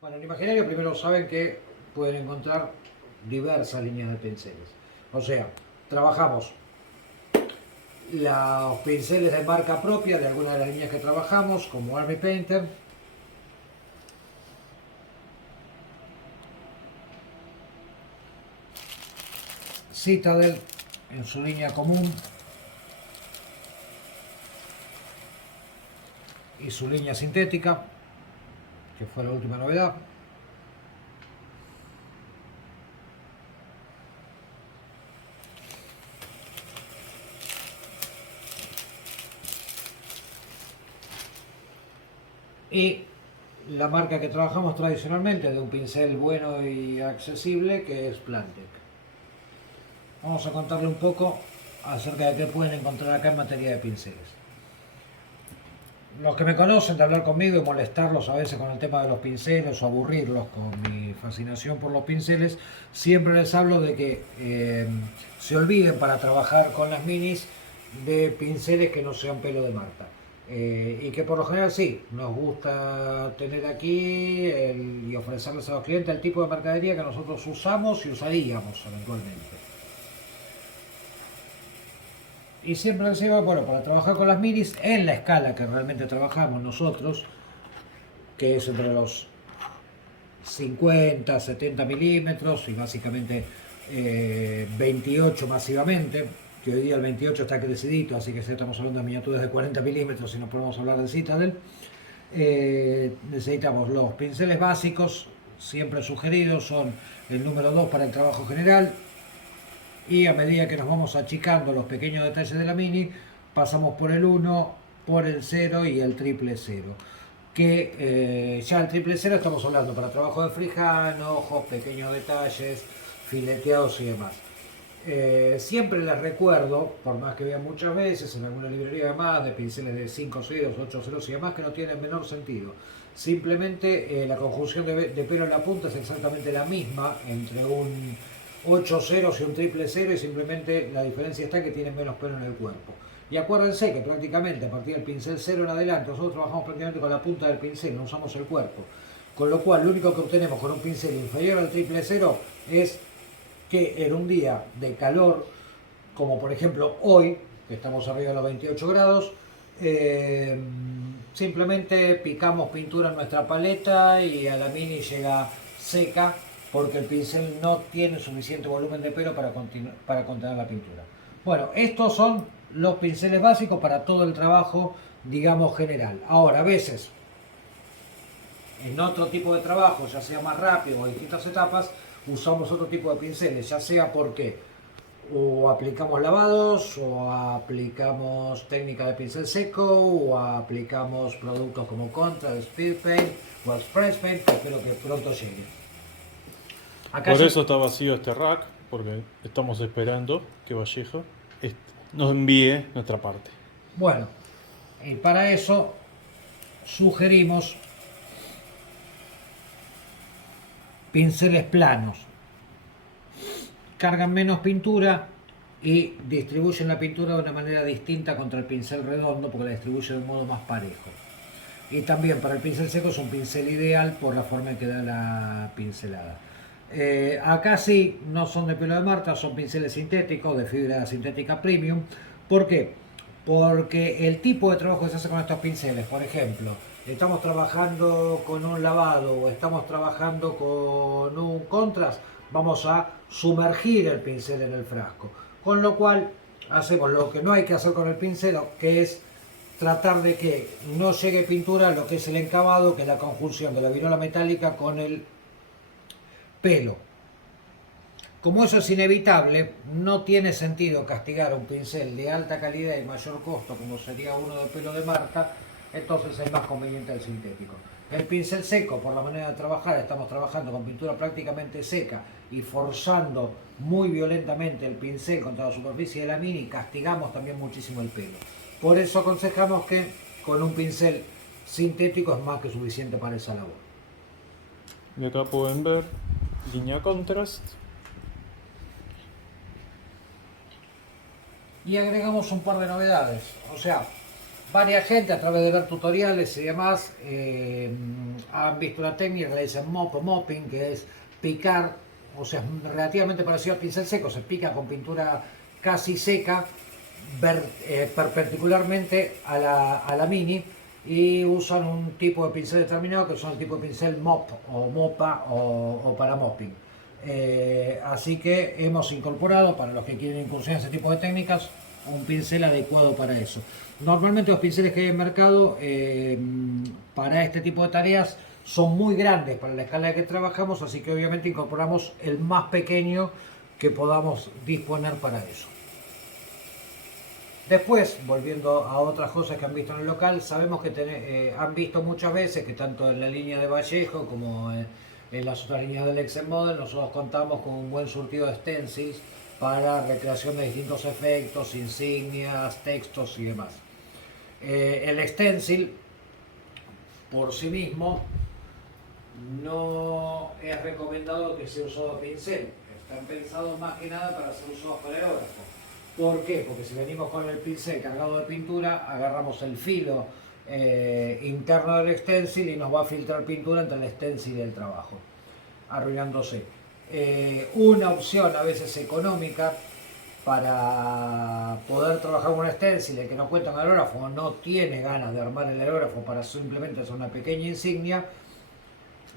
Bueno, en Imaginario primero saben que pueden encontrar diversas líneas de pinceles. O sea, trabajamos los pinceles de marca propia de algunas de las líneas que trabajamos, como Army Painter, Citadel en su línea común y su línea sintética, que fue la última novedad. Y la marca que trabajamos tradicionalmente de un pincel bueno y accesible, que es Plantec. Vamos a contarle un poco acerca de qué pueden encontrar acá en materia de pinceles. Los que me conocen de hablar conmigo y molestarlos a veces con el tema de los pinceles o aburrirlos con mi fascinación por los pinceles, siempre les hablo de que se olviden para trabajar con las minis de pinceles que no sean pelo de Marta. Y que por lo general sí, nos gusta tener aquí y ofrecerles a los clientes el tipo de mercadería que nosotros usamos y usaríamos eventualmente. Y siempre les digo, bueno, para trabajar con las minis en la escala que realmente trabajamos nosotros, que es entre los 50, 70 milímetros y básicamente 28 masivamente, que hoy día el 28 está crecidito, así que si estamos hablando de miniaturas de 40 milímetros y no podemos hablar de Citadel. Necesitamos los pinceles básicos, siempre sugeridos, son el número 2 para el trabajo general, y a medida que nos vamos achicando los pequeños detalles de la mini, pasamos por el 1, por el 0 y el triple 0. Que ya el triple 0 estamos hablando para trabajo de freehand, ojos, pequeños detalles, fileteados y demás. Siempre les recuerdo, por más que vean muchas veces en alguna librería más, de pinceles de 5 ceros, 8 ceros y demás, que no tienen menor sentido. Simplemente la conjunción de pelo en la punta es exactamente la misma entre un 8 ceros y un triple 0, y simplemente la diferencia está que tienen menos pelo en el cuerpo. Y acuérdense que prácticamente a partir del pincel 0 en adelante nosotros trabajamos prácticamente con la punta del pincel, no usamos el cuerpo. Con lo cual lo único que obtenemos con un pincel inferior al triple 0 es que en un día de calor, como por ejemplo hoy, que estamos arriba de los 28 grados, simplemente picamos pintura en nuestra paleta y a la mini llega seca porque el pincel no tiene suficiente volumen de pelo para contener la pintura. Bueno, estos son los pinceles básicos para todo el trabajo, digamos, general. Ahora, a veces, en otro tipo de trabajo, ya sea más rápido o distintas etapas, usamos otro tipo de pinceles, ya sea porque o aplicamos lavados, o aplicamos técnica de pincel seco, o aplicamos productos como Contra, Speed Paint o Express Paint, que espero que pronto llegue. Acá Por ya, eso está vacío este rack, porque estamos esperando que Vallejo nos envíe nuestra parte. bueno, y para eso sugerimos pinceles planos. Cargan menos pintura y distribuyen la pintura de una manera distinta contra el pincel redondo, porque la distribuye de un modo más parejo. Y también para el pincel seco es un pincel ideal por la forma en que da la pincelada. Acá sí, no son de pelo de Marta, son pinceles sintéticos, de fibra sintética premium. ¿Por qué? Porque el tipo de trabajo que se hace con estos pinceles, por ejemplo, estamos trabajando con un lavado o estamos trabajando con un contrast, vamos a sumergir el pincel en el frasco. Con lo cual hacemos lo que no hay que hacer con el pincel, que es tratar de que no llegue pintura a lo que es el encabado, que es la conjunción de la virola metálica con el pelo. Como eso es inevitable, no tiene sentido castigar un pincel de alta calidad y mayor costo como sería uno de pelo de Marta, entonces es más conveniente el sintético. El pincel seco, por la manera de trabajar, estamos trabajando con pintura prácticamente seca y forzando muy violentamente el pincel contra la superficie de la mini, castigamos también muchísimo el pelo. Por eso aconsejamos que con un pincel sintético es más que suficiente para esa labor. Y acá pueden ver línea contrast. Y agregamos un par de novedades. O sea, Varias gente a través de ver tutoriales y demás han visto una técnica que le dicen mop o mopping, que es picar, o sea, es relativamente parecido al pincel seco, se pica con pintura casi seca, perpendicularmente a la mini, y usan un tipo de pincel determinado que son el tipo de pincel mop o mopa o para mopping. Así que hemos incorporado, para los que quieren incursionar en ese tipo de técnicas, un pincel adecuado para eso. Normalmente los pinceles que hay en el mercado para este tipo de tareas son muy grandes para la escala que trabajamos, así que obviamente incorporamos el más pequeño que podamos disponer para eso. Después, volviendo a otras cosas que han visto en el local, sabemos que han visto muchas veces que tanto en la línea de Vallejo como en las otras líneas del Excel Model nosotros contamos con un buen surtido de stencils para recreación de distintos efectos, insignias, textos y demás. El stencil por sí mismo no es recomendado que sea usado a pincel, están pensados más que nada para ser usados por aerógrafo. ¿Por qué? Porque si venimos con el pincel cargado de pintura, agarramos el filo interno del stencil y nos va a filtrar pintura entre el stencil y el trabajo, arruinándose. Una opción a veces económica para poder trabajar con un stencil, el que no cuenta con aerógrafo o no tiene ganas de armar el aerógrafo para simplemente hacer una pequeña insignia,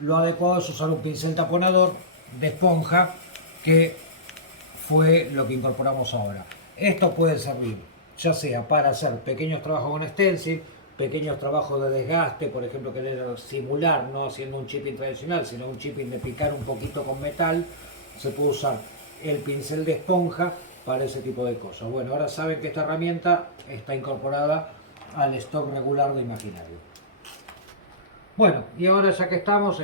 lo adecuado es usar un pincel taponador de esponja, que fue lo que incorporamos ahora. Esto puede servir ya sea para hacer pequeños trabajos con stencil, pequeños trabajos de desgaste, por ejemplo querer simular, no haciendo un chipping tradicional, sino un chipping de picar un poquito con metal, se puede usar el pincel de esponja para ese tipo de cosas. Bueno, ahora saben que esta herramienta está incorporada al stock regular de Imaginario. Bueno, y ahora ya que estamos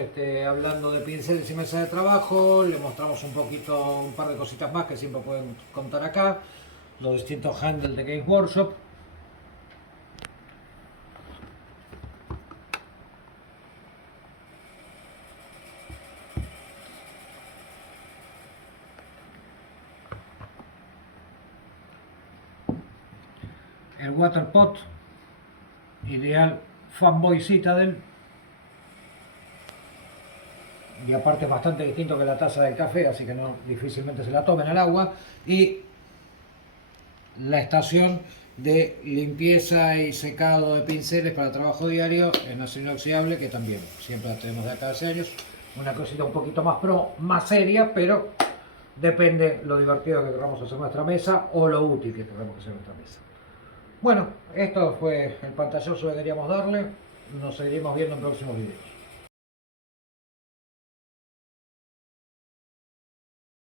hablando de pinceles y mesa de trabajo, le mostramos un poquito, un par de cositas más que siempre pueden contar acá. Los distintos handles de Games Workshop. El Waterpot, ideal Fanboy Citadel. Y aparte es bastante distinto que la taza del café, así que no difícilmente se la tomen al agua. Y la estación de limpieza y secado de pinceles para trabajo diario en acero inoxidable, que también siempre la tenemos de acá hace años. Una cosita un poquito más pro, más seria, pero depende lo divertido que queramos hacer nuestra mesa o lo útil que queramos hacer nuestra mesa. Bueno, esto fue el pantallazo que queríamos darle. Nos seguiremos viendo en próximos videos.